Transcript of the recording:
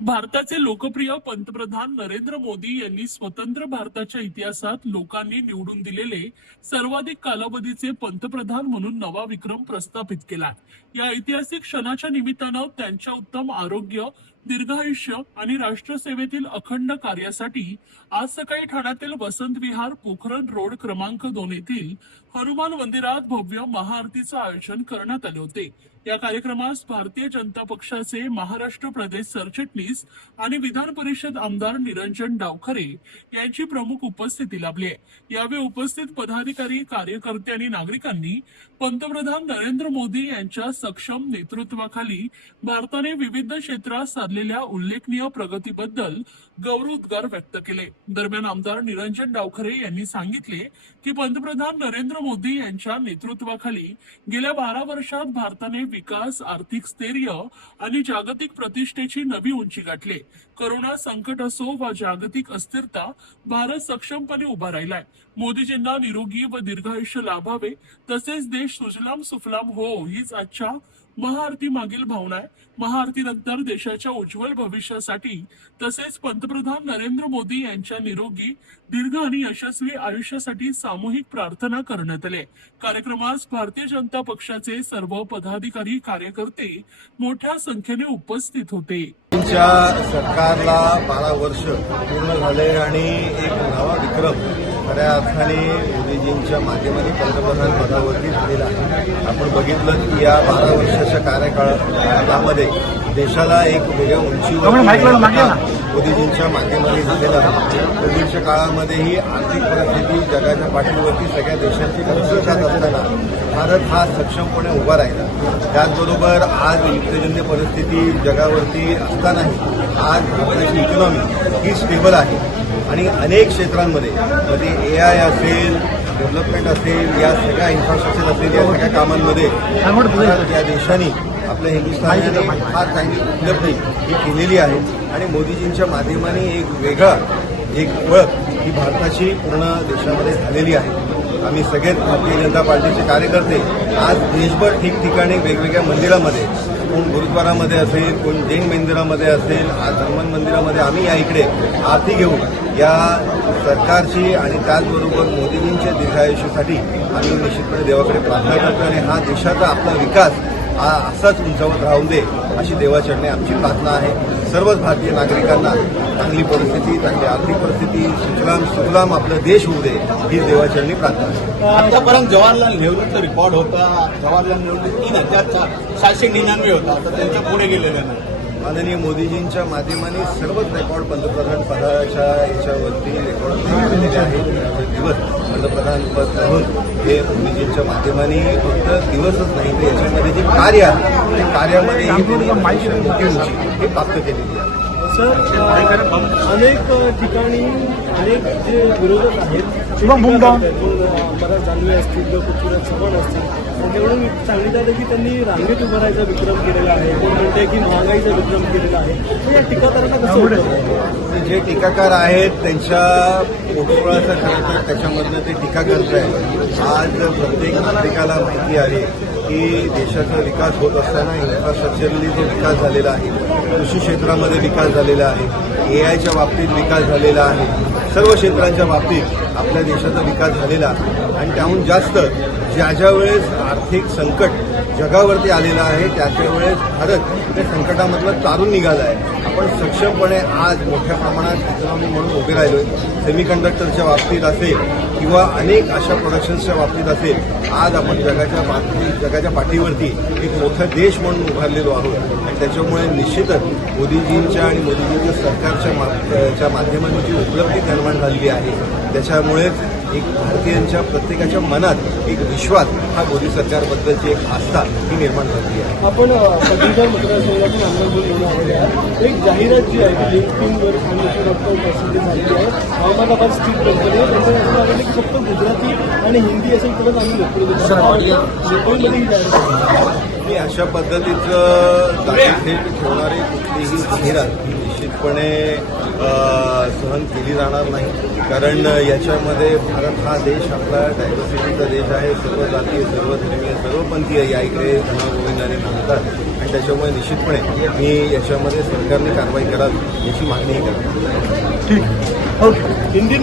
भारताचे लोकप्रिय पंतप्रधान नरेंद्र मोदी यांनी स्वतंत्र भारताच्या इतिहासात लोकांनी निवडून दिलेले सर्वाधिक कालावधीचे पंतप्रधान म्हणून नवा विक्रम प्रस्थापित केला। या ऐतिहासिक क्षणाच्या निमित्तानं त्यांच्या उत्तम आरोग्य, दीर्घायुष्य आणि राष्ट्रसेवेतील अखंड कार्यासाठी आज सकाळी ठाण्यातील वसंत विहार पोखरण रोड क्रमांक 2 येथील हनुमान मंदिरात भव्य महाआरतीचं आयोजन करण्यात आले होते। या कार्यक्रमास भारतीय जनता पक्षाचे महाराष्ट्र प्रदेश सरचिटणीस आणि विधान परिषद आमदार निरंजन डावखरे यांची प्रमुख उपस्थिती लाभली आहे। यावेळी उपस्थित पदाधिकारी, कार्यकर्ते आणि नागरिकांनी पंतप्रधान नरेंद्र मोदी यांच्या सक्षम नेतृत्वाखाली भारताने विविध क्षेत्रात साधलेल्या उल्लेखनीय प्रगतीबद्दल गौरवोद्गार व्यक्त केले। दरम्यान आमदार निरंजन डावखरे यांनी सांगितले की पंतप्रधान नरेंद्र मोदी यांच्या नेतृत्वाखाली गेल्या 12 वर्षात भारताने विकास, आर्थिक स्थैर्य आणि जागतिक प्रतिष्ठेची नवी उंची गाठली। कोरोना संकट असो वा जागतिक अस्थिरता, भारत सक्षमपणे उभा राहिलाय। मोदीजींना निरोगी व दीर्घायुष्य लाभावे तसेच देश सुजलाम सुफलाम हो हीच आजच्या महाआरती मागील भावना आहे। महाआरतीनंतर देशाच्या उज्ज्वल भविष्यासाठी तसेच पंतप्रधान नरेंद्र मोदी यांच्या निरोगी, दीर्घ आणि यशस्वी आयुष्यासाठी सामूहिक प्रार्थना करण्यात आली। कार्यक्रमास भारतीय जनता पक्षाचे सर्व पदाधिकारी, कार्यकर्ते मोठ्या संख्येने उपस्थित होते। सरकारला 12 वर्ष पूर्ण झाले आणि एक नवा विक्रम खऱ्या अर्थाने मोदीजींच्या माध्यमाने पंतप्रधान पदावरती झालेला आहे। आपण बघितलं की या 12 वर्षाच्या कार्यकाळामध्ये देशाला एक वेगळ्या उंचीवर मोदीजींच्या माध्यमाने झालेला आहे। कोविडच्या काळामध्येही आर्थिक परिस्थिती जगाच्या पाठीवरती सगळ्या देशांची कमजोर जात असताना भारत हा सक्षमपणे उभा राहिला। त्याचबरोबर आज युद्धजन्य परिस्थिती जगावरती असतानाही आज भारताची इकॉनॉमी ही स्टेबल आहे आणि अनेक क्षेत्रांमध्ये AI असेल, डेव्हलपमेंट असेल, या सगळ्या इन्फ्रास्ट्रक्चर असेल, या सगळ्या कामांमध्ये या देशांनी आपल्या हिंदुस्थानाने फार चांगली उपलब्धी ही केलेली आहे आणि मोदीजींच्या माध्यमाने एक वेगळा ओळख ही भारताची पूर्ण देशामध्ये झालेली आहे। आम्ही सगळेच भारतीय जनता पार्टीचे कार्यकर्ते आज देशभर ठिकठिकाणी वेगवेगळ्या मंदिरामध्ये, कोण गुरुद्वारामध्ये असेल, कोण जैन मंदिरामध्ये असेल, आज हनुमान मंदिरामध्ये आम्ही या इकडे आरती घेऊन या सरकारची आणि त्याचबरोबर मोदीजींच्या दीर्घायुष्यासाठी आम्ही निश्चितपणे देवाकडे प्रार्थना करतो आणि हा देशाचा आपला विकास हा असाच उंचावत राहून दे अशी देवाचरणी आमची प्रार्थना आहे। सर्वच भारतीय नागरिकांना चांगली परिस्थिती, चांगली आर्थिक परिस्थिती, सुजलाम आपला देश होऊ दे ही देवाचरणी प्रार्थना आहे। आतापर्यंत जवाहरलाल नेहरूंचा रेकॉर्ड होता, जवाहरलाल नेहरू 3799 होता, आता त्यांच्या पुढे गेलेला नाही। माननीय मोदीजींच्या माध्यमाने सर्वच रेकॉर्ड पंतप्रधान पदाच्या याच्यावरती रेकॉर्ड केलेले आहेत। दिवस पंतप्रधान पद म्हणून हे मोदीजींच्या माध्यमाने फक्त दिवसच नाही तर याच्यामध्ये जे कार्य आहे त्या कार्यामध्ये मोठी उंची हे प्राप्त केलेली आहे। सर, अनेक ठिकाणी अनेक जे विरोधक आहेत बराच जान्हवी असतील, पृथ्वीराज चव्हाण असतील, त्यांच्याकडून सांगितलं की त्यांनी रांगेत उभं राहायचा विक्रम केलेला आहे, कोण म्हणते की महागाईचा विक्रम केलेला आहे। तर या टीकाकारांना कसं होतं? जे टीकाकार आहेत त्यांच्या पोटोळाचं खरं तर त्याच्यामधनं ते टीका करत आहेत। आज प्रत्येक नागरिकाला माहिती आहे की देशाचा विकास होत असताना इन्फ्रास्ट्रक्चरली जो विकास झालेला आहे, कृषी क्षेत्रामध्ये विकास झालेला आहे, AIच्या बाबतीत विकास झालेला आहे, सर्व क्षेत्रांच्या बाबतीत आपल्या देशाचा विकास झालेला आहे आणि त्याहून जास्त ज्या वेळेस आर्थिक संकट जगावरती आलेलं आहे त्याच्या वेळेस भारत त्या संकटामधलं तारून निघाला आहे। आपण सक्षमपणे आज मोठ्या प्रमाणात इकॉनॉमी म्हणून उभे राहिलोय। सेमीकंडक्टरच्या बाबतीत असेल किंवा अनेक अशा प्रोडक्शन्सच्या बाबतीत असेल, आज आपण जगाच्या पाठीवरती एक मोठा देश म्हणून उभारलेलो आहोत आणि त्याच्यामुळे निश्चितच मोदीजींच्या आणि मोदीजींच्या सरकारच्या माध्यमातून जी उपलब्धी निर्माण झालेली आहे त्याच्यामुळेच एक भारतीयांच्या प्रत्येकाच्या मनात एक विश्वास हा मोदी सरकारबद्दलची एक आस्था ही निर्माण झाली आहे। आपण पदवीधर मतदारसंघातून आमदार घेऊन आलेले आहे, एक जाहिरात जी आहे लिंक्डइनवर प्रसिद्ध झालेली आहे। अहमदाबाद स्टील कंपनी त्यांच्या की फक्त गुजराती आणि हिंदी असेल तरच आम्ही नोकरी देतो। मी अशा पद्धतीचं जाहीर ठेवणारी कुठलीही जाहिरात ही निश्चितपणे सहन केली जाणार नाही. कारण याच्यामध्ये भारत हा देश आपला डायव्हर्सिटीचा देश आहे. सर्व जातीय, सर्व धर्मीय, सर्वपंथीय या इकडे गुणागोविंदाने मानतात आणि त्याच्यामुळे निश्चितपणे मी याच्यामध्ये सरकारने कारवाई करावी याची मागणीही करतो. ठीक ओके. हिंदी